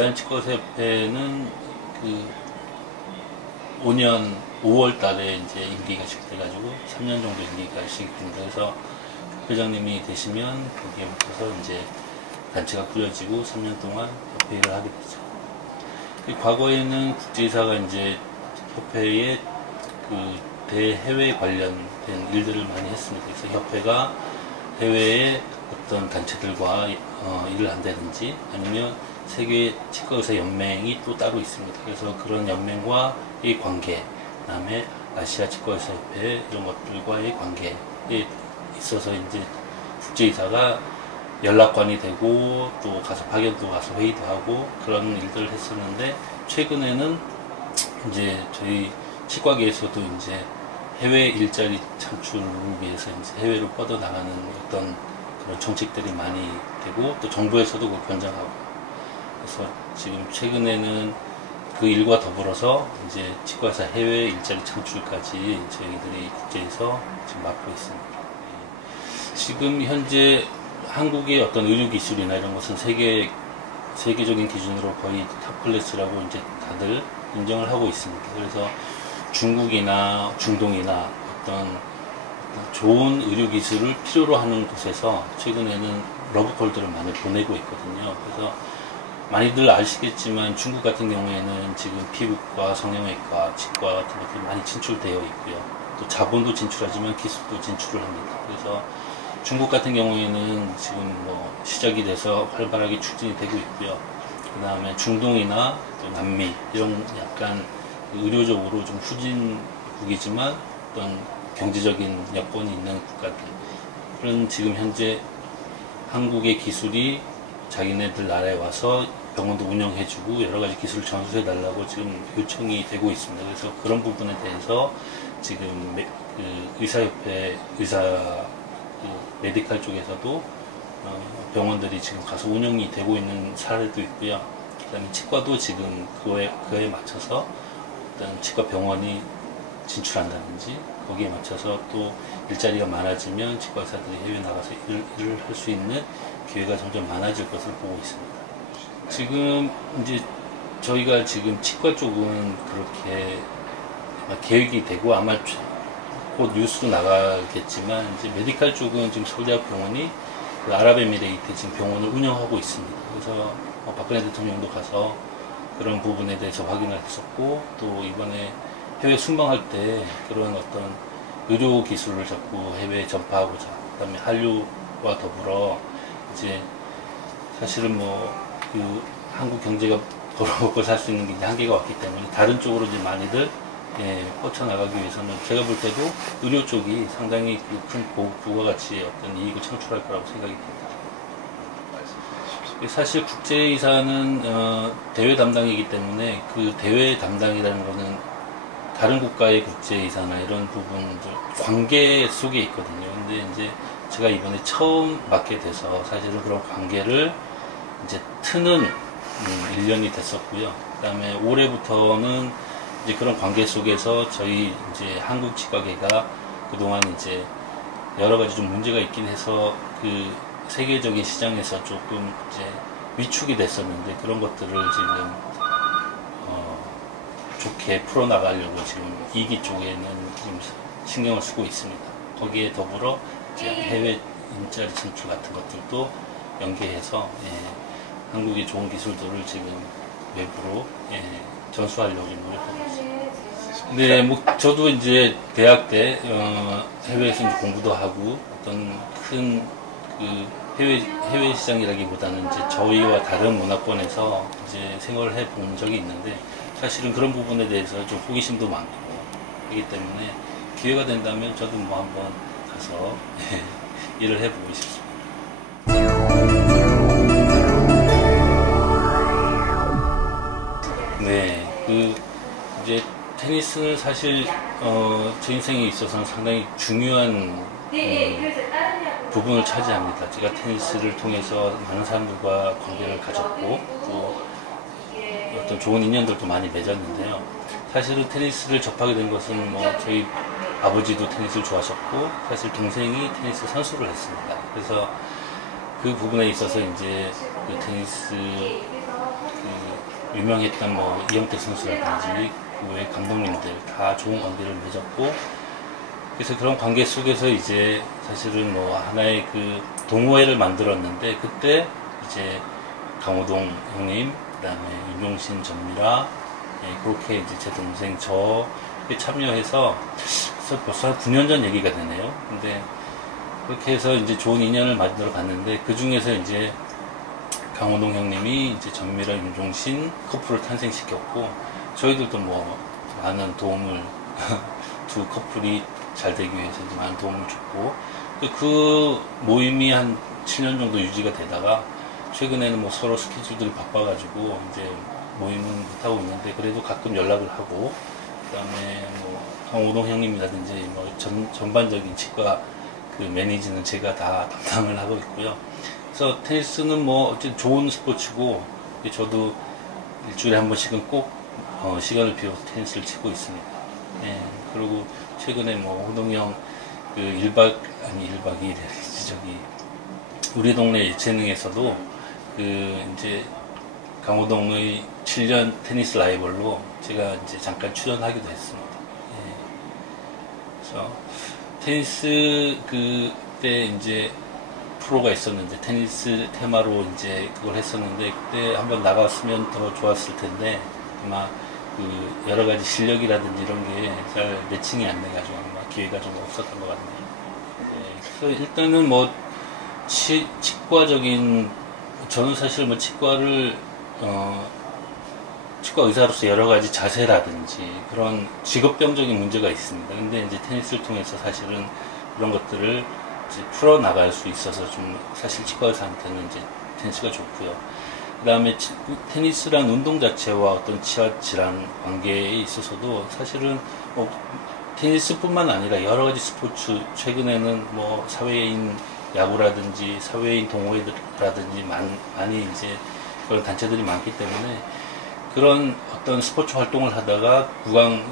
대한치과의사협회는 그 5년 5월 달에 이제 임기가 시작돼가지고 3년 정도 임기가 시작됩니다. 그래서 회장님이 되시면 거기에 맞춰서 이제 단체가 꾸려지고 3년 동안 협회 일을 하게 되죠. 과거에는 국제이사가 이제 협회에 그 대해외 관련된 일들을 많이 했습니다. 그래서 협회가 해외의 어떤 단체들과 일을 한다든지 아니면 세계 치과의사 연맹이 또 따로 있습니다. 그래서 그런 연맹과의 관계, 그다음에 아시아 치과의사 협회 이런 것들과의 관계에 있어서 이제 국제이사가 연락관이 되고 또 가서 파견도 가서 회의도 하고 그런 일들을 했었는데, 최근에는 이제 저희 치과계에서도 이제 해외 일자리 창출을 위해서 이제 해외로 뻗어나가는 어떤 그런 정책들이 많이 되고 또 정부에서도 그걸 권장하고, 그래서 지금 최근에는 그 일과 더불어서 이제 치과의사 해외 일자리 창출까지 저희들이 국제에서 지금 맡고 있습니다. 지금 현재 한국의 어떤 의료 기술이나 이런 것은 세계적인 기준으로 거의 탑 클래스라고 이제 다들 인정을 하고 있습니다. 그래서 중국이나 중동이나 어떤 좋은 의료 기술을 필요로 하는 곳에서 최근에는 러브콜들을 많이 보내고 있거든요. 그래서 많이들 아시겠지만 중국 같은 경우에는 지금 피부과, 성형외과, 치과 같은 것들이 많이 진출되어 있고요. 또 자본도 진출하지만 기술도 진출을 합니다. 그래서 중국 같은 경우에는 지금 뭐 시작이 돼서 활발하게 추진이 되고 있고요. 그 다음에 중동이나 또 남미 이런 약간 의료적으로 좀 후진국이지만 어떤 경제적인 여건이 있는 국가들, 그런 지금 현재 한국의 기술이 자기네들 나라에 와서 병원도 운영해주고 여러 가지 기술을 전수해달라고 지금 요청이 되고 있습니다. 그래서 그런 부분에 대해서 지금 의사협회, 메디칼 쪽에서도 병원들이 지금 가서 운영이 되고 있는 사례도 있고요. 그 다음에 치과도 지금 그에 맞춰서 어떤 치과 병원이 진출한다든지 거기에 맞춰서 또 일자리가 많아지면 치과 의사들이 해외 나가서 일을 할 수 있는 기회가 점점 많아질 것을 보고 있습니다. 지금 이제 저희가 지금 치과 쪽은 그렇게 계획이 되고 아마 곧 뉴스도 나가겠지만, 이제 메디칼 쪽은 지금 서울대학병원이 그 아랍에미레이트 지금 병원을 운영하고 있습니다. 그래서 박근혜 대통령도 가서 그런 부분에 대해서 확인을 했었고, 또 이번에 해외 순방할 때 그런 어떤 의료 기술을 자꾸 해외에 전파하고자, 그 다음에 한류와 더불어 이제 사실은 그 한국 경제가 벌어먹고 살 수 있는 게 이제 한계가 왔기 때문에 다른 쪽으로 이제 많이들 뻗쳐나가기 위해서는 제가 볼 때도 의료 쪽이 상당히 큰 부가가치의 어떤 이익을 창출할 거라고 생각이 듭니다. 사실 국제이사는 대외 담당이기 때문에 그 대외 담당이라는 거는 다른 국가의 국제이사나 이런 부분들 관계 속에 있거든요. 근데 이제 제가 이번에 처음 맡게 돼서 사실은 그런 관계를 이제 트는 1년이 됐었고요. 그 다음에 올해부터는 이제 그런 관계 속에서 저희 이제 한국 치과계가 그동안 이제 여러 가지 좀 문제가 있긴 해서 그 세계적인 시장에서 조금 이제 위축이 됐었는데, 그런 것들을 지금 좋게 풀어나가려고 지금 2기 쪽에는 좀 신경을 쓰고 있습니다. 거기에 더불어 이제 해외 일자리 진출 같은 것들도 연계해서 한국의 좋은 기술들을 지금 외부로 전수하려고 노력하고 있습니다. 네, 저도 이제 대학 때 해외에서 이제 공부도 하고 어떤 큰 그 해외 시장이라기보다는 이제 저희와 다른 문화권에서 이제 생활을 해본 적이 있는데, 사실은 그런 부분에 대해서 좀 호기심도 많고 하기 때문에 기회가 된다면 저도 한번 가서 일을 해보고 싶습니다. 네, 이제 테니스는 사실 제 인생에 있어서는 상당히 중요한 부분을 차지합니다. 제가 테니스를 통해서 많은 사람들과 관계를 가졌고 또 어떤 좋은 인연들도 많이 맺었는데요. 사실은 테니스를 접하게 된 것은 저희 아버지도 테니스를 좋아하셨고, 사실 동생이 테니스 선수를 했습니다. 그래서 그 부분에 있어서 이제 그 테니스 유명했던 뭐 이영택 선수라든지 그 외 감독님들 다 좋은 관계를 맺었고, 그래서 그런 관계 속에서 이제 사실은 뭐 하나의 그 동호회를 만들었는데, 그때 이제 강호동 형님, 그다음에 윤종신, 전미라, 그렇게 이제 제 동생 저 참여해서, 그래서 벌써 한 9년 전 얘기가 되네요. 근데 그렇게 해서 이제 좋은 인연을 만들어 갔는데, 그 중에서 이제 강호동 형님이 이제 전미라, 윤종신 커플을 탄생시켰고, 저희들도 뭐 많은 도움을 두 커플이 잘 되기 위해서 이제 많은 도움을 줬고, 그 모임이 한 7년 정도 유지가 되다가 최근에는 뭐 서로 스케줄들이 바빠가지고 이제 모임은 못하고 있는데, 그래도 가끔 연락을 하고, 그 다음에 뭐 강호동 형님이라든지 뭐 전반적인 치과 그 매니지는 제가 다 담당을 하고 있고요. 그래서 테니스는 뭐 어쨌든 좋은 스포츠고, 저도 일주일에 한 번씩은 꼭 시간을 비워서 테니스를 치고 있습니다. 예, 그리고 최근에 뭐 호동이 형 그 1박 2일이지, 저기 우리 동네 예체능에서도 그 이제 강호동의 7년 테니스 라이벌로 제가 이제 잠깐 출연하기도 했습니다. 예. 그래서 테니스 그때 이제 프로가 있었는데, 테니스 테마로 이제 그걸 했었는데, 그때 한번 나갔으면 더 좋았을 텐데, 아마 그 여러 가지 실력이라든지 이런 게 잘 매칭이 안 돼가지고 아마 기회가 좀 없었던 것 같네요. 네, 그래서 일단은 뭐 치과적인, 저는 사실 뭐 치과를 치과 의사로서 여러 가지 자세라든지 그런 직업병적인 문제가 있습니다. 근데 이제 테니스를 통해서 사실은 그런 것들을 이제 풀어 나갈 수 있어서 좀 사실 치과 의사한테는 이제 테니스가 좋고요. 그 다음에 테니스란 운동 자체와 어떤 치아 질환 관계에 있어서도 사실은 뭐 테니스뿐만 아니라 여러 가지 스포츠, 최근에는 뭐 사회인 야구라든지 사회인 동호회라든지 많이 이제 그런 단체들이 많기 때문에, 그런 어떤 스포츠 활동을 하다가 구강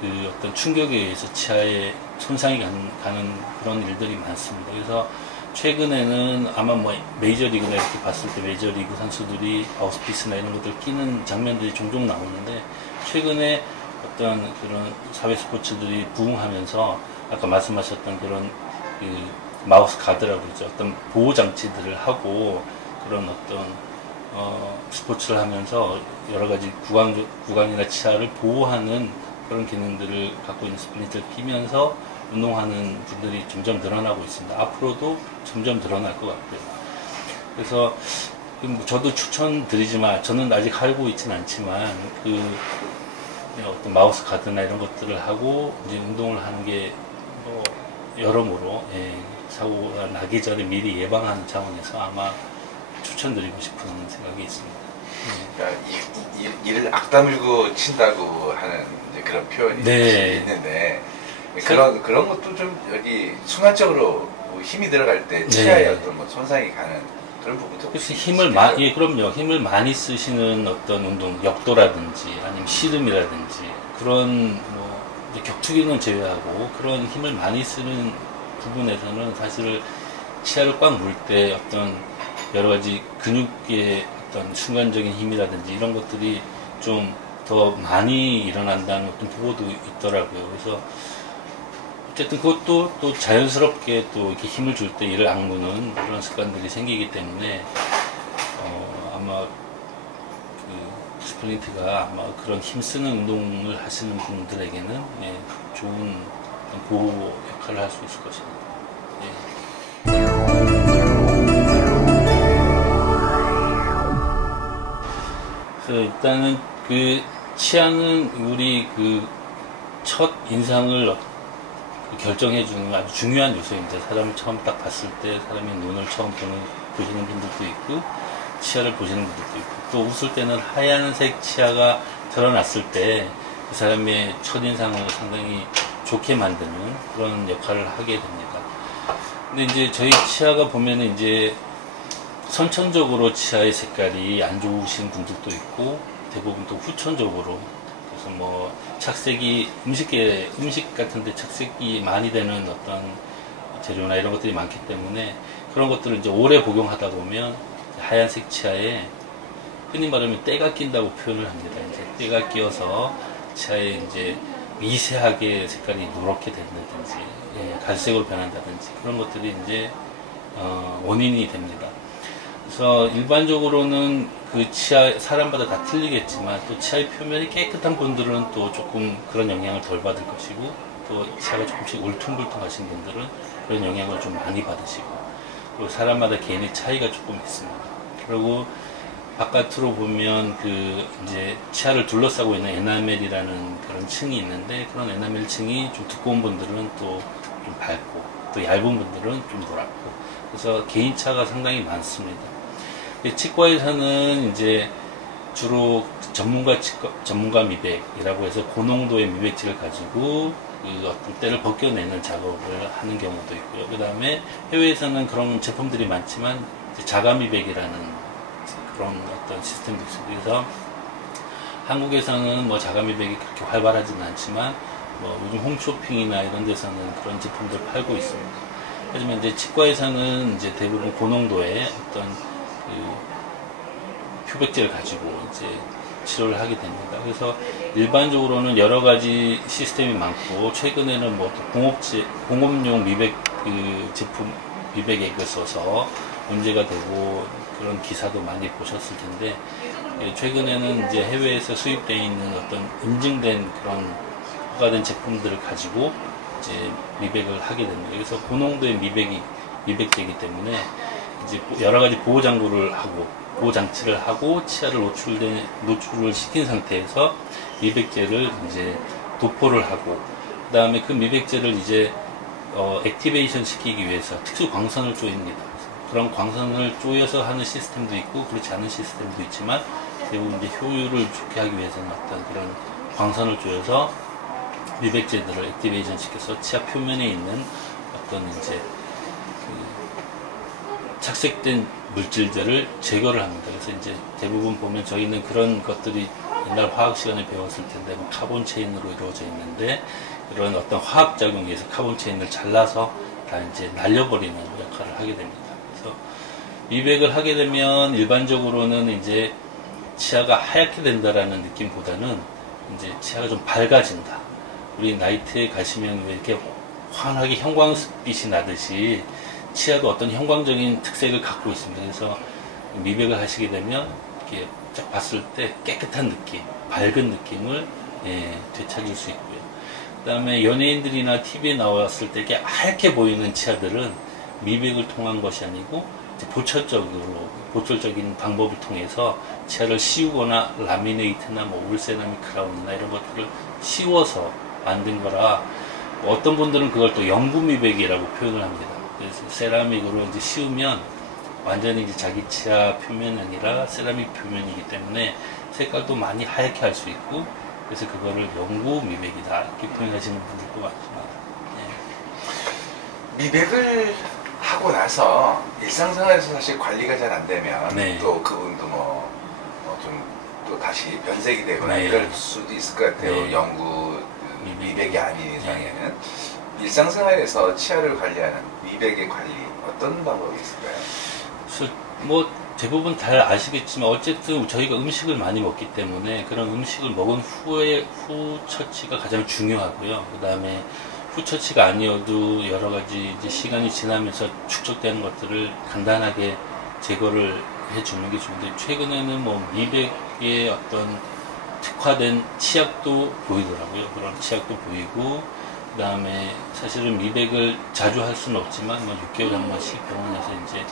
그 어떤 충격에 의해서 치아에 손상이 가는 그런 일들이 많습니다. 그래서 최근에는 아마 뭐 메이저리그나 이렇게 봤을 때 메이저리그 선수들이 마우스피스나 이런 것들 끼는 장면들이 종종 나오는데, 최근에 어떤 그런 사회 스포츠들이 부흥하면서 아까 말씀하셨던 그런 그 마우스 가드라고 그러죠. 어떤 보호 장치들을 하고 그런 어떤 스포츠를 하면서 여러 가지 구강이나 치아를 보호하는 그런 기능들을 갖고 있는 스플린트를 끼면서 운동하는 분들이 점점 늘어나고 있습니다. 앞으로도 점점 늘어날 것 같고요. 그래서 저도 추천드리지만, 저는 아직 알고 있지는 않지만, 그 어떤 마우스 가드나 이런 것들을 하고 이제 운동을 하는 게 뭐 여러모로 사고가 나기 전에 미리 예방하는 차원에서 아마 추천드리고 싶은 생각이 있습니다. 그러니까 이를 악다물고 친다고 하는 이제 그런 표현이 있는데, 그런 것도 좀 여기 순간적으로 뭐 힘이 들어갈 때 치아에 어떤 뭐 손상이 가는 그런 부분도. 그래서 그럼요. 힘을 많이 쓰시는 어떤 운동, 역도라든지 아니면 씨름이라든지 그런 뭐 격투기는 제외하고 그런 힘을 많이 쓰는 부분에서는 사실 치아를 꽉 물 때 어떤 여러 가지 근육의 어떤 순간적인 힘이라든지 이런 것들이 좀 더 많이 일어난다는 어떤 보고도 있더라고요. 그래서 어쨌든 그것도 또 자연스럽게 또 이렇게 힘을 줄 때 이를 악무는 그런 습관들이 생기기 때문에 아마 그 스플린트가 아마 그런 힘쓰는 운동을 하시는 분들에게는 좋은 보호 역할을 할 수 있을 것입니다. 그래서 일단은 그 치아는 우리 그 첫 인상을 결정해주는 아주 중요한 요소입니다. 사람을 처음 딱 봤을 때 사람의 눈을 처음 보시는 분들도 있고, 치아를 보시는 분들도 있고, 또 웃을 때는 하얀색 치아가 드러났을 때 그 사람의 첫인상을 상당히 좋게 만드는 그런 역할을 하게 됩니다. 근데 이제 저희 치아가 보면은 이제 선천적으로 치아의 색깔이 안 좋으신 분들도 있고, 대부분 또 후천적으로, 그래서 뭐 착색이 음식 같은데 착색이 많이 되는 어떤 재료나 이런 것들이 많기 때문에 그런 것들을 이제 오래 복용하다 보면 하얀색 치아에 흔히 말하면 때가 낀다고 표현을 합니다. 이제 때가 끼어서 치아에 이제 미세하게 색깔이 노랗게 된다든지, 예, 갈색으로 변한다든지 그런 것들이 이제 원인이 됩니다. 그래서 일반적으로는 그 치아 사람마다 다 틀리겠지만 또 치아의 표면이 깨끗한 분들은 또 조금 그런 영향을 덜 받을 것이고 또 치아가 조금씩 울퉁불퉁하신 분들은 그런 영향을 좀 많이 받으시고 그리고 사람마다 개인의 차이가 조금 있습니다. 그리고 바깥으로 보면 그 이제 치아를 둘러싸고 있는 에나멜이라는 그런 층이 있는데 그런 에나멜 층이 좀 두꺼운 분들은 또 좀 밝고 또 얇은 분들은 좀 노랗고 그래서 개인차가 상당히 많습니다. 치과에서는 이제 주로 전문가 미백이라고 해서 고농도의 미백질을 가지고 그 어떤 때를 벗겨내는 작업을 하는 경우도 있고요. 그 다음에 해외에서는 그런 제품들이 많지만 자가 미백이라는 그런 어떤 시스템도 있습니다. 그래서 한국에서는 뭐 자가 미백이 그렇게 활발하지는 않지만 뭐 요즘 홈쇼핑이나 이런 데서는 그런 제품들을 팔고 있습니다. 하지만 이제 치과에서는 이제 대부분 고농도의 어떤 그 표백제를 가지고 이제 치료를 하게 됩니다. 그래서 일반적으로는 여러 가지 시스템이 많고 최근에는 뭐 공업용 미백 그 제품 미백액을 써서 문제가 되고 그런 기사도 많이 보셨을 텐데 최근에는 이제 해외에서 수입되어 있는 어떤 인증된 그런 허가된 제품들을 가지고 이제 미백을 하게 됩니다. 그래서 고농도의 미백제이기 때문에 이제 여러 가지 보호 장치를 하고 치아를 노출을 시킨 상태에서 미백제를 이제 도포를 하고 그 다음에 그 미백제를 이제 액티베이션 시키기 위해서 특수 광선을 쪼입니다. 그런 광선을 쪼여서 하는 시스템도 있고 그렇지 않은 시스템도 있지만 대부분 이제 효율을 좋게 하기 위해서는 어떤 그런 광선을 쪼여서 미백제들을 액티베이션 시켜서 치아 표면에 있는 어떤 이제 그 착색된 물질들을 제거를 합니다. 그래서 이제 대부분 보면 저희는 그런 것들이 옛날 화학 시간에 배웠을 텐데 뭐 카본 체인으로 이루어져 있는데 이런 어떤 화학 작용에 의해서 카본 체인을 잘라서 다 이제 날려버리는 역할을 하게 됩니다. 그래서 미백을 하게 되면 일반적으로는 이제 치아가 하얗게 된다라는 느낌보다는 이제 치아가 좀 밝아진다. 우리 나이트에 가시면 왜 이렇게 환하게 형광빛이 나듯이 치아도 어떤 형광적인 특색을 갖고 있습니다. 그래서 미백을 하시게 되면 이렇게 딱 봤을 때 깨끗한 느낌, 밝은 느낌을 되찾을 수 있고요. 그 다음에 연예인들이나 TV에 나왔을 때 이렇게 하얗게 보이는 치아들은 미백을 통한 것이 아니고 이제 보철적인 방법을 통해서 치아를 씌우거나 라미네이트나 뭐 울세라믹 크라운이나 이런 것들을 씌워서 만든 거라 어떤 분들은 그걸 또 영구 미백이라고 표현을 합니다. 그래서 세라믹으로 이제 씌우면 완전히 이제 자기 치아 표면이 아니라 세라믹 표면이기 때문에 색깔도 많이 하얗게 할 수 있고 그래서 그거를 영구 미백이다 이렇게 표현하시는 분들도 많습니다. 네. 미백을 하고 나서 일상생활에서 사실 관리가 잘 안 되면 네. 또 그분도 좀 또 다시 변색이 되거나 네. 이럴 수도 있을 것 같아요. 네. 영구 미백이 아닌 이상에는 일상생활에서 치아를 관리하는 미백의 관리 어떤 방법이 있을까요? 그래서 뭐 대부분 잘 아시겠지만 어쨌든 저희가 음식을 많이 먹기 때문에 그런 음식을 먹은 후에 후처치가 가장 중요하고요. 그 다음에 후처치가 아니어도 여러 가지 이제 시간이 지나면서 축적되는 것들을 간단하게 제거를 해주는 게 좋은데 최근에는 뭐 미백의 어떤 특화된 치약도 보이더라고요. 그런 치약도 보이고 그 다음에 사실은 미백을 자주 할 수는 없지만 뭐 6개월에 한 번씩 병원에서 이제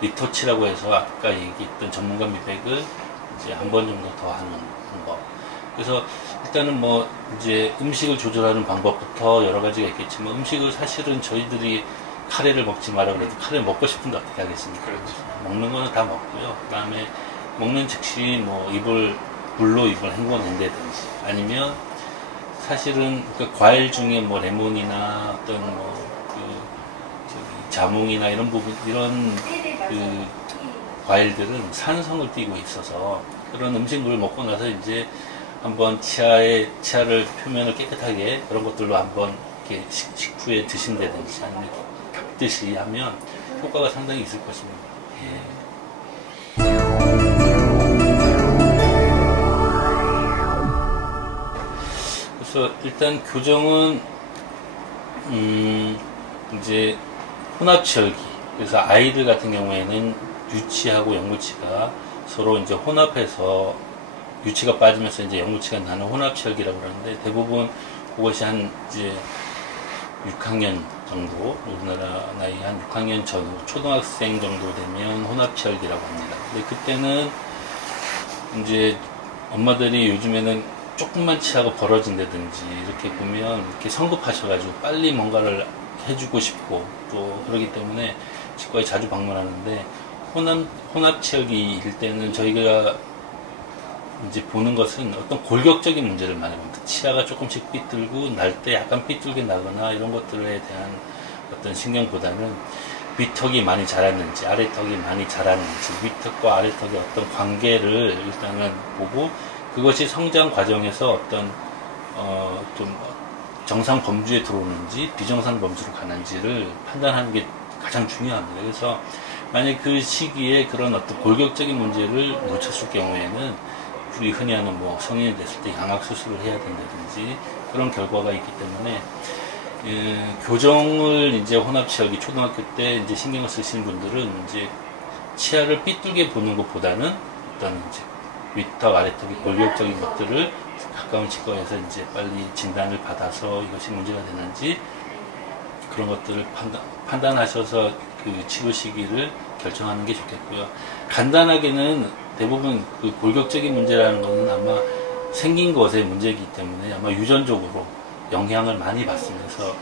리터치라고 해서 아까 얘기했던 전문가 미백을 이제 한 번 정도 더 하는 방법. 그래서 일단은 뭐 이제 음식을 조절하는 방법부터 여러 가지가 있겠지만 음식을 사실은 저희들이 카레를 먹지 마라 그래도 카레 먹고 싶은데 어떻게 하겠습니까? 그렇죠. 먹는 거는 다 먹고요. 그 다음에 먹는 즉시 뭐 물로 입을 헹궈낸다든지 아니면 사실은 그 과일 중에 뭐 레몬이나 어떤 자몽이나 이런 부분 이런 그 과일들은 산성을 띠고 있어서 그런 음식물을 먹고 나서 이제 한번 치아를 표면을 깨끗하게 그런 것들로 한번 이렇게 식후에 드신다든지 아니면 덮듯이 하면 효과가 상당히 있을 것입니다. 예. 그래서 일단 교정은 이제 혼합치열기. 그래서 아이들 같은 경우에는 유치하고 영구치가 서로 이제 혼합해서 유치가 빠지면서 이제 영구치가 나는 혼합치열기라고 그러는데, 대부분 그것이 한 이제 6학년 정도, 우리나라 나이 한 6학년 전후, 초등학생 정도 되면 혼합치열기라고 합니다. 근데 그때는 이제 엄마들이 요즘에는 조금만 치하고 벌어진다든지 이렇게 보면 이렇게 성급하셔가지고 빨리 뭔가를 해주고 싶고 또 그러기 때문에 치과에 자주 방문하는데, 혼합치열기일 때는 저희가 이제 보는 것은 어떤 골격적인 문제를 많이 봅니다. 치아가 조금씩 삐뚤고 날 때 약간 삐뚤게 나거나 이런 것들에 대한 어떤 신경보다는 윗턱이 많이 자랐는지 아래턱이 많이 자랐는지 윗턱과 아래턱의 어떤 관계를 일단은 보고, 그것이 성장 과정에서 어떤 좀 정상 범주에 들어오는지 비정상 범주로 가는지를 판단하는 게 가장 중요합니다. 그래서 만약 그 시기에 그런 어떤 골격적인 문제를 놓쳤을 경우에는 우리 흔히 하는 뭐 성인이 됐을 때 양악 수술을 해야 된다든지 그런 결과가 있기 때문에, 교정을 이제 혼합치열기 초등학교 때 이제 신경을 쓰시는 분들은 이제 치아를 삐뚤게 보는 것보다는 어떤 이제 윗턱 아래턱의 골격적인 것들을 가까운 치과에서 이제 빨리 진단을 받아서 이것이 문제가 되는지 그런 것들을 판단하셔서 그 치료 시기를 결정하는 게 좋겠고요. 간단하게는 대부분 그 골격적인 문제라는 것은 아마 생긴 것의 문제이기 때문에 아마 유전적으로 영향을 많이 받으면서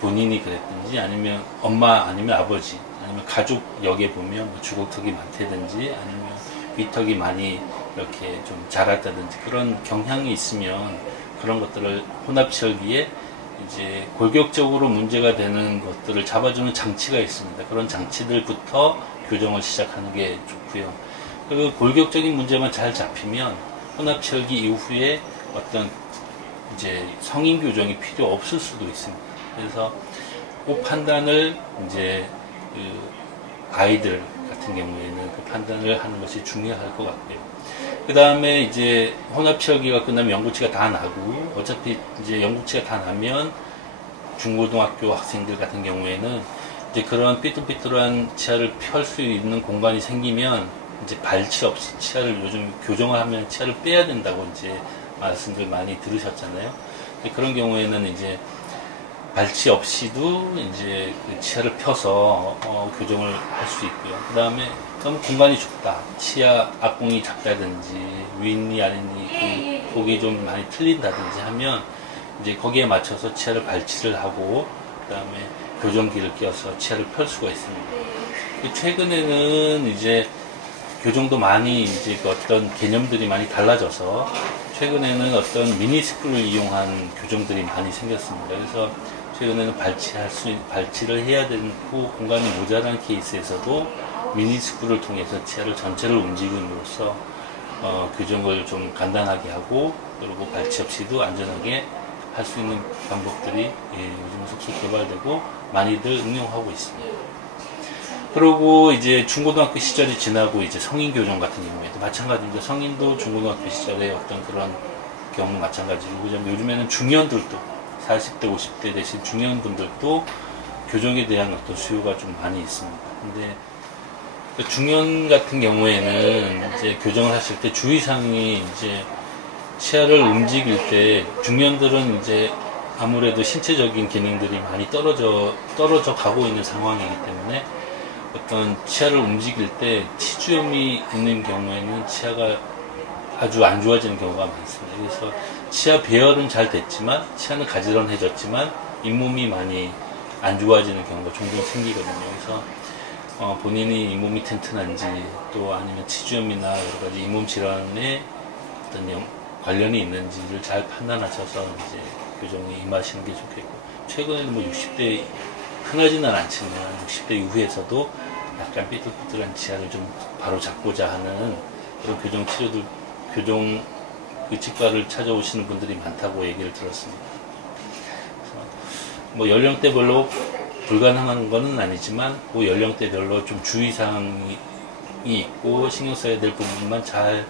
본인이 그랬든지 아니면 엄마 아니면 아버지 아니면 가족 역에 보면 뭐 주걱턱이 많다든지 아니면 윗턱이 많이 이렇게 좀 자랐다든지 그런 경향이 있으면 그런 것들을 혼합치열기에 이제 골격적으로 문제가 되는 것들을 잡아주는 장치가 있습니다. 그런 장치들부터 교정을 시작하는 게 좋고요. 그 골격적인 문제만 잘 잡히면 혼합치열기 이후에 어떤 이제 성인 교정이 필요 없을 수도 있습니다. 그래서 그 판단을 이제 그 아이들 같은 경우에는 그 판단을 하는 것이 중요할 것 같고요. 그 다음에 이제 혼합치열기가 끝나면 영구치가 다 나고, 어차피 이제 영구치가 다 나면 중고등학교 학생들 같은 경우에는 이제 그런 삐뚤삐뚤한 치아를 펼 수 있는 공간이 생기면 이제 발치 없이 치아를, 요즘 교정을 하면 치아를 빼야 된다고 이제 말씀들 많이 들으셨잖아요. 그런 경우에는 이제 발치 없이도 이제 그 치아를 펴서 교정을 할 수 있고요. 그 다음에 너무 공간이 좁다, 치아 앞공이 작다든지 윗니 아랫니 그 폭이 좀 많이 틀린다든지 하면 이제 거기에 맞춰서 치아를 발치를 하고 그 다음에 교정기를 껴서 치아를 펼 수가 있습니다. 최근에는 이제 교정도 많이 이제 그 어떤 개념들이 많이 달라져서 최근에는 어떤 미니스크를 이용한 교정들이 많이 생겼습니다. 그래서 최근에는 발치를 해야 되고 공간이 모자란 케이스에서도 미니스크를 통해서 치아를 전체를 움직임으로써 교정을 좀 간단하게 하고, 그리고 발치 없이도 안전하게 할 수 있는 방법들이 요즘 속속 개발되고 많이들 응용하고 있습니다. 그리고 이제 중고등학교 시절이 지나고 이제 성인 교정 같은 경우에도 마찬가지입니다. 성인도 중고등학교 시절에 어떤 그런 경우 마찬가지고, 요즘에는 중년들도 40대, 50대 되신 중년분들도 교정에 대한 어떤 수요가 좀 많이 있습니다. 근데 중년 같은 경우에는 이제 교정을 하실 때 주의사항이 이제 치아를 움직일 때 중년들은 이제 아무래도 신체적인 기능들이 많이 떨어져 가고 있는 상황이기 때문에 어떤 치아를 움직일 때 치주염이 있는 경우에는 치아가 아주 안 좋아지는 경우가 많습니다. 그래서 치아 배열은 잘 됐지만 치아는 가지런해졌지만 잇몸이 많이 안 좋아지는 경우가 종종 생기거든요. 그래서 본인이 잇몸이 튼튼한지 또 아니면 치주염이나 여러 가지 잇몸 질환에 어떤 관련이 있는지를 잘 판단하셔서 이제 교정에 임하시는 게 좋겠고, 최근에는 뭐 60대 흔하지는 않지만 60대 이후에서도 약간 삐뚤삐뚤한 치아를 좀 바로 잡고자 하는 그런 교정 치료들, 교정 그 치과를 찾아오시는 분들이 많다고 얘기를 들었습니다. 뭐 연령대별로 불가능한 건 아니지만 그 연령대별로 좀 주의사항이 있고 신경 써야 될 부분만 잘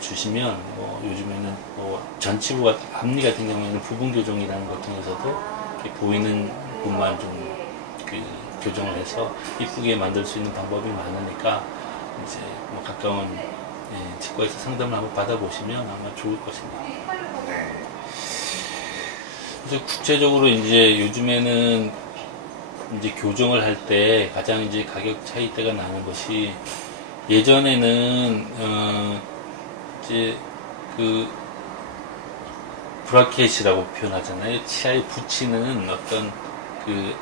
주시면 뭐 요즘에는 뭐 전치부 앞니 같은 경우에는 부분 교정이라는 것 중에서도 이렇게 보이는 부분만 좀 교정을 해서 이쁘게 만들 수 있는 방법이 많으니까 이제 뭐 가까운 치과에서 상담을 한번 받아보시면 아마 좋을 것입니다. 네. 그래서 구체적으로 이제 요즘에는 이제 교정을 할 때 가장 이제 가격 차이대가 나는 것이, 예전에는 이제 그 브라켓이라고 표현하잖아요. 치아에 붙이는 어떤 그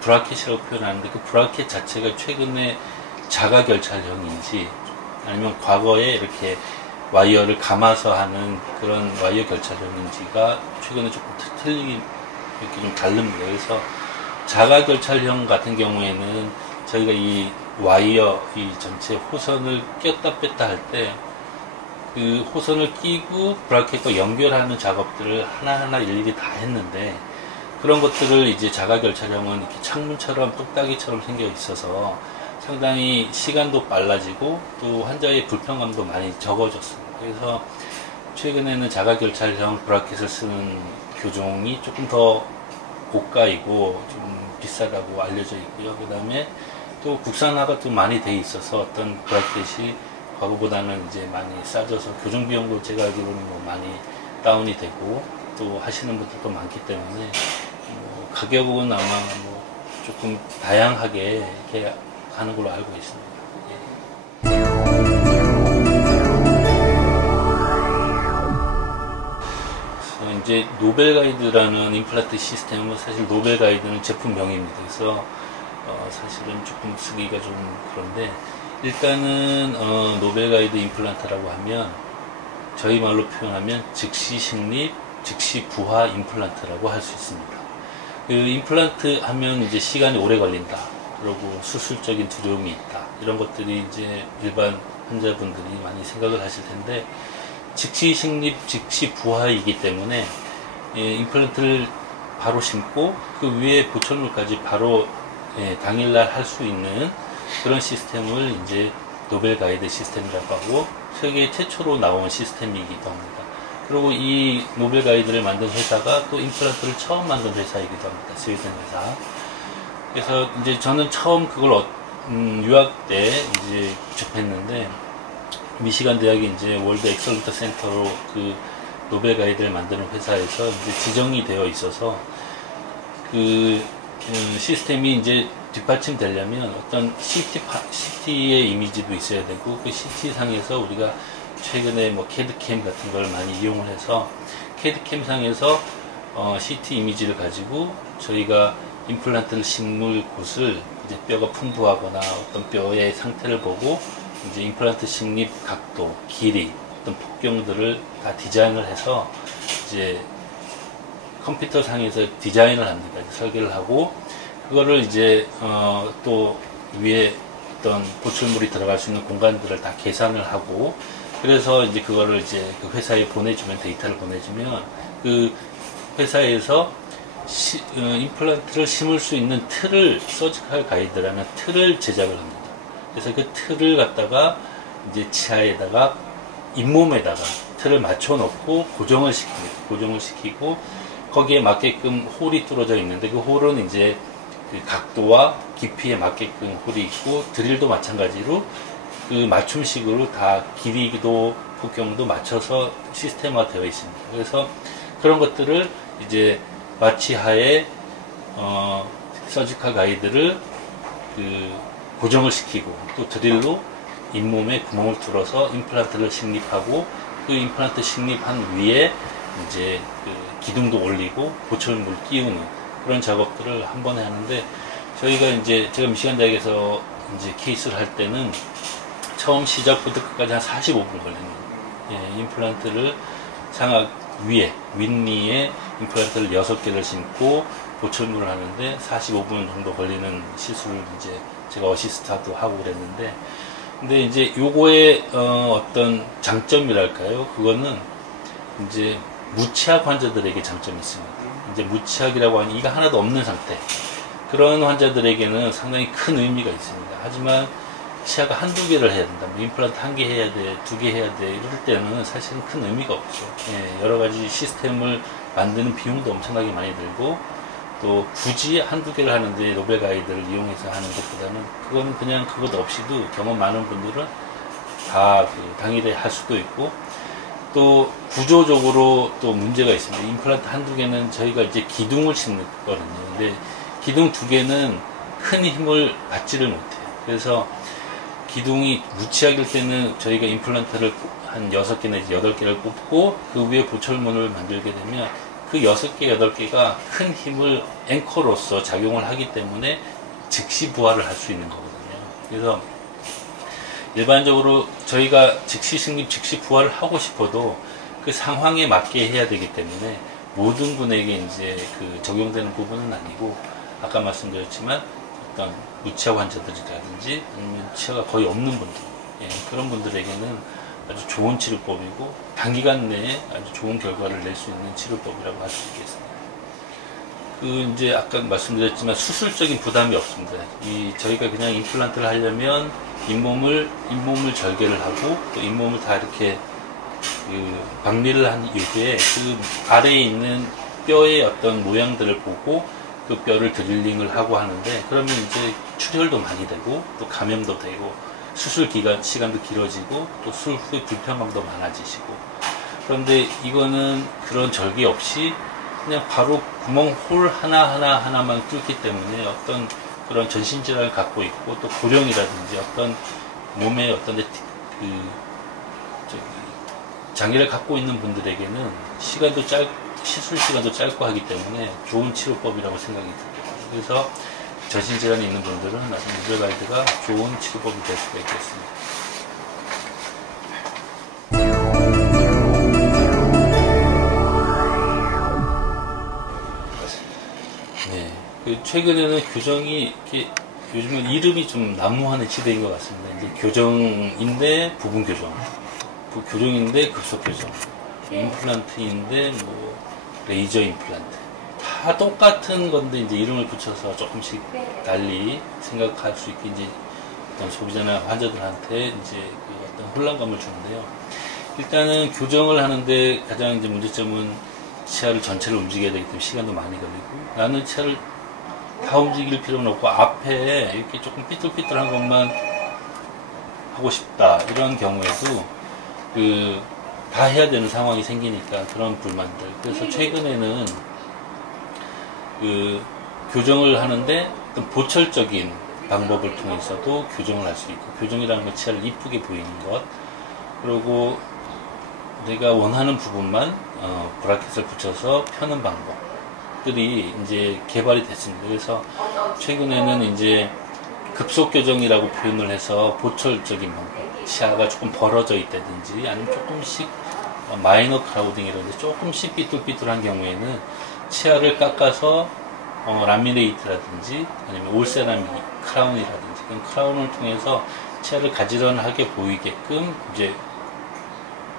브라켓이라고 표현하는데, 그 브라켓 자체가 최근에 자가 결찰형인지 아니면 과거에 이렇게 와이어를 감아서 하는 그런 와이어 결찰형인지가 최근에 조금 틀리게 이렇게 좀 다릅니다. 그래서 자가 결찰형 같은 경우에는 저희가 이 와이어 이 전체 호선을 꼈다 뺐다 할 때 그 호선을 끼고 브라켓과 연결하는 작업들을 하나하나 일일이 다 했는데, 그런 것들을 이제 자가 결찰형은 이렇게 창문처럼 똑딱이처럼 생겨 있어서 상당히 시간도 빨라지고 또 환자의 불편감도 많이 적어졌습니다. 그래서 최근에는 자가 결찰형 브라켓을 쓰는 교정이 조금 더 고가이고 좀 비싸다고 알려져 있고요. 그 다음에 또 국산화가 좀 많이 돼 있어서 어떤 브라켓이 과거보다는 이제 많이 싸져서 교정 비용도 제가 알기로는 뭐 많이 다운이 되고 또 하시는 분들도 많기 때문에 뭐 가격은 아마 뭐 조금 다양하게 이렇게 하는 걸로 알고 있습니다. 그래서 이제 노벨가이드라는 임플란트 시스템은 사실 노벨가이드는 제품명입니다. 그래서 사실은 조금 쓰기가 좀 그런데, 일단은 노벨가이드 임플란트라고 하면 저희 말로 표현하면 즉시 식립, 즉시 부하 임플란트라고 할 수 있습니다. 그 임플란트 하면 이제 시간이 오래 걸린다, 그리고 수술적인 두려움이 있다, 이런 것들이 이제 일반 환자분들이 많이 생각을 하실 텐데, 즉시 식립, 즉시 부하이기 때문에 임플란트를 바로 심고 그 위에 보철물까지 바로 당일날 할 수 있는 그런 시스템을 이제 노벨 가이드 시스템이라고 하고, 세계 최초로 나온 시스템이기도 합니다. 그리고 이 노벨 가이드를 만든 회사가 또 임플란트를 처음 만든 회사이기도 합니다. 스웨덴 회사. 그래서 이제 저는 처음 그걸 유학 때 이제 접했는데, 미시간 대학이 이제 월드 엑설런트 센터로 그 노벨 가이드를 만드는 회사에서 이제 지정이 되어 있어서 그 시스템이 이제 뒷받침되려면 어떤 CT의 이미지도 있어야 되고, 그 CT 상에서 우리가 최근에 뭐 캐드캠 같은 걸 많이 이용을 해서 캐드캠 상에서 CT 이미지를 가지고 저희가 임플란트를 심을 곳을 이제 뼈가 풍부하거나 어떤 뼈의 상태를 보고 이제 임플란트 식립 각도, 길이, 어떤 폭경들을 다 디자인을 해서 이제 컴퓨터 상에서 디자인을 합니다. 설계를 하고, 그거를 이제 또 위에 어떤 보철물이 들어갈 수 있는 공간들을 다 계산을 하고, 그래서 이제 그거를 이제 그 회사에 보내주면, 데이터를 보내주면 그 회사에서 임플란트를 심을 수 있는 틀을, 서지컬 가이드라는 틀을 제작을 합니다. 그래서 그 틀을 갖다가 이제 치아에다가 잇몸에다가 틀을 맞춰 놓고 고정을 시키고 거기에 맞게끔 홀이 뚫어져 있는데, 그 홀은 이제 그 각도와 깊이에 맞게끔 홀이 있고, 드릴도 마찬가지로 그 맞춤식으로 다 길이도 폭경도 맞춰서 시스템화 되어 있습니다. 그래서 그런 것들을 이제 마취하에 서지컬 가이드를 그 고정을 시키고, 또 드릴로 잇몸에 구멍을 뚫어서 임플란트를 식립하고, 그 임플란트 식립한 위에 이제 그 기둥도 올리고 보철물 끼우는 그런 작업들을 한 번에 하는데, 저희가 이제 제가 미시간 대학에서 이제 케이스를 할 때는 처음 시작부터 끝까지 한 45분 걸립니다. 임플란트를 상악 위에, 윗니에 임플란트를 6개를 심고 보철물을 하는데 45분 정도 걸리는 시술을 이제 제가 어시스트도 하고 그랬는데, 근데 이제 요거의 어떤 장점이랄까요? 그거는 이제 무치약 환자들에게 장점이 있습니다. 이제 무치약이라고 하니 이가 하나도 없는 상태, 그런 환자들에게는 상당히 큰 의미가 있습니다. 하지만 치아가 한두 개를 해야 된다, 뭐 임플란트 한 개 해야 돼, 두 개 해야 돼, 이럴 때는 사실은 큰 의미가 없죠. 예, 여러 가지 시스템을 만드는 비용도 엄청나게 많이 들고, 또 굳이 한두 개를 하는데 노벨 가이드를 이용해서 하는 것보다는, 그거는 그냥 그것 없이도 경험 많은 분들은 다 당일에 할 수도 있고, 또 구조적으로 또 문제가 있습니다. 임플란트 한두 개는 저희가 이제 기둥을 심는 거거든요. 근데 기둥 두 개는 큰 힘을 받지를 못해요. 그래서 기둥이 무치약일 때는 저희가 임플란트를 한 6개 내지 8개를 꽂고 그 위에 보철문을 만들게 되면 그 6개, 8개가 큰 힘을 앵커로서 작용을 하기 때문에 즉시 부하를 할 수 있는 거거든요. 그래서 일반적으로 저희가 즉시 승립, 즉시 부하를 하고 싶어도 그 상황에 맞게 해야 되기 때문에 모든 분에게 이제 그 적용되는 부분은 아니고, 아까 말씀드렸지만 어떤 무치아 환자들이라든지 아니면 치아가 거의 없는 분들, 예, 그런 분들에게는 아주 좋은 치료법이고 단기간 내에 아주 좋은 결과를 낼 수 있는 치료법이라고 할 수 있겠습니다. 이제 아까 말씀드렸지만 수술적인 부담이 없습니다. 저희가 그냥 임플란트를 하려면 잇몸을 절개를 하고 또 잇몸을 다 이렇게 박리를 한 이후에 그 아래에 있는 뼈의 어떤 모양들을 보고 그 뼈를 드릴링을 하고 하는데, 그러면 이제 출혈도 많이 되고 또 감염도 되고 수술 시간도 길어지고 또 수술 후에 불편감도 많아지시고, 그런데 이거는 그런 절개 없이 그냥 바로 구멍 홀 하나만 뚫기 때문에 어떤 그런 전신질환을 갖고 있고 또 고령이라든지 어떤 몸에 어떤 장애를 갖고 있는 분들에게는 시술 시간도 짧고 하기 때문에 좋은 치료법이라고 생각이 듭니다. 그래서 전신질환이 있는 분들은 아주 노벨 가이드가 좋은 치료법이 될 수가 있겠습니다. 네, 최근에는 교정이 이렇게 요즘은 이름이 좀 난무하는 시대인 것 같습니다. 이제 교정인데 부분 교정, 교정인데 급속 교정, 임플란트인데 뭐 레이저 임플란트, 다 똑같은 건데 이제 이름을 붙여서 조금씩 달리 생각할 수 있게 이제 어떤 소비자나 환자들한테 이제 어떤 혼란감을 주는데요. 일단은 교정을 하는데 가장 이제 문제점은 치아를 전체를 움직여야 되기 때문에 시간도 많이 걸리고, 나는 치아를 다 움직일 필요는 없고 앞에 이렇게 조금 삐뚤삐뚤한 것만 하고 싶다, 이런 경우에도 다 해야 되는 상황이 생기니까 그런 불만들. 그래서 최근에는 교정을 하는데 어떤 보철적인 방법을 통해서도 교정을 할 수 있고, 교정이라는 건 치아를 이쁘게 보이는 것, 그리고 내가 원하는 부분만 브라켓을 붙여서 펴는 방법들이 이제 개발이 됐습니다. 그래서 최근에는 이제 급속 교정이라고 표현을 해서 보철적인 방법, 치아가 조금 벌어져 있다든지 아니면 조금씩 마이너 크라우딩이라든지 조금씩 삐뚤삐뚤한 경우에는 치아를 깎아서 라미네이트라든지 아니면 올세라믹 크라운이라든지 그런 크라운을 통해서 치아를 가지런하게 보이게끔 이제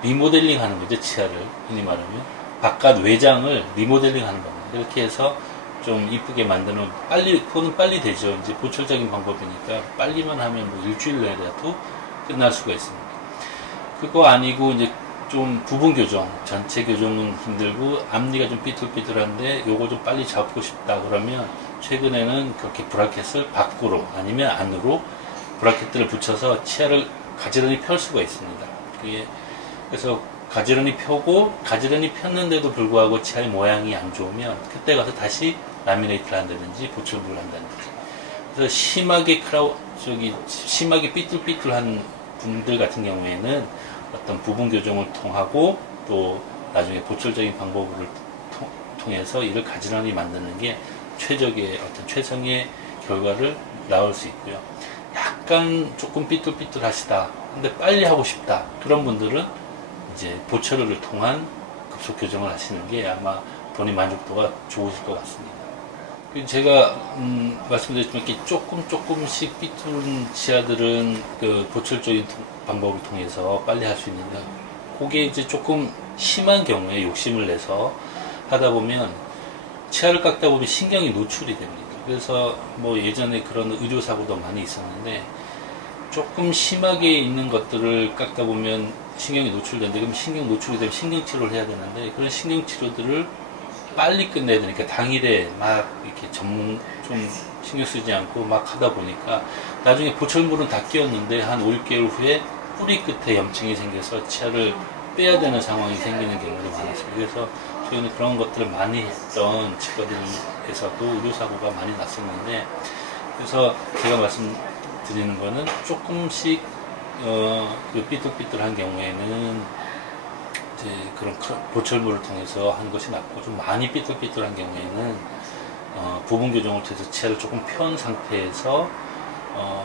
리모델링 하는 거죠. 치아를 흔히 말하면 바깥 외장을 리모델링 하는 겁니다. 이렇게 해서 좀 이쁘게 만드는, 그거는 빨리 되죠. 이제 보철적인 방법이니까 빨리만 하면 뭐 일주일 내라도 끝날 수가 있습니다. 그거 아니고 이제 좀 부분 교정, 전체 교정은 힘들고 앞니가 좀 삐뚤삐뚤한데 요거 좀 빨리 잡고 싶다 그러면 최근에는 그렇게 브라켓을 밖으로 아니면 안으로 브라켓들을 붙여서 치아를 가지런히 펼 수가 있습니다. 그래서 가지런히 펴고, 가지런히 폈는데도 불구하고 치아의 모양이 안 좋으면 그때 가서 다시 라미네이트를 한다든지 보철부를 한다든지. 그래서 심하게 삐뚤삐뚤한 분들 같은 경우에는 어떤 부분 교정을 통하고 또 나중에 보철적인 방법을 통해서 이를 가지런히 만드는 게 최성의 결과를 낳을 수 있고요. 약간 조금 삐뚤삐뚤하시다, 근데 빨리 하고 싶다, 그런 분들은 이제 보철을 통한 급속 교정을 하시는 게 아마 본인 만족도가 좋으실 것 같습니다. 제가 말씀드렸지만 이렇게 조금씩 삐뚤은 치아들은 그 보철적인 방법을 통해서 빨리 할 수 있는데, 그게 이제 조금 심한 경우에 욕심을 내서 하다 보면 치아를 깎다 보면 신경이 노출이 됩니다. 그래서 뭐 예전에 그런 의료사고도 많이 있었는데, 조금 심하게 있는 것들을 깎다 보면 신경이 노출되는데, 그럼 신경 노출이 되면 신경치료를 해야 되는데, 그런 신경치료들을 빨리 끝내야 되니까 당일에 막 이렇게 좀 신경 쓰지 않고 막 하다 보니까 나중에 보철물은 다 끼웠는데 한 5, 6개월 후에 뿌리 끝에 염증이 생겨서 치아를 빼야 되는 상황이 생기는 경우도 많았어요. 그래서 저희는 그런 것들을 많이 했던 치과들에서도 의료사고가 많이 났었는데, 그래서 제가 말씀드리는 거는 조금씩 그 삐뚤삐뚤한 경우에는 이제 그런 보철물을 통해서 하는 것이 낫고, 좀 많이 삐뚤삐뚤한 경우에는 부분 교정을 통해서 치아를 조금 편 상태에서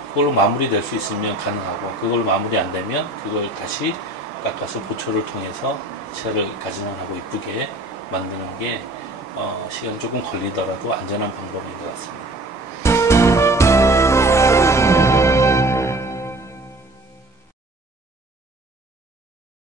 그걸로 마무리될 수 있으면 가능하고, 그걸로 마무리 안 되면 그걸 다시 깎아서 보철을 통해서 치아를 가진원하고 이쁘게 만드는 게 시간이 조금 걸리더라도 안전한 방법인 것 같습니다.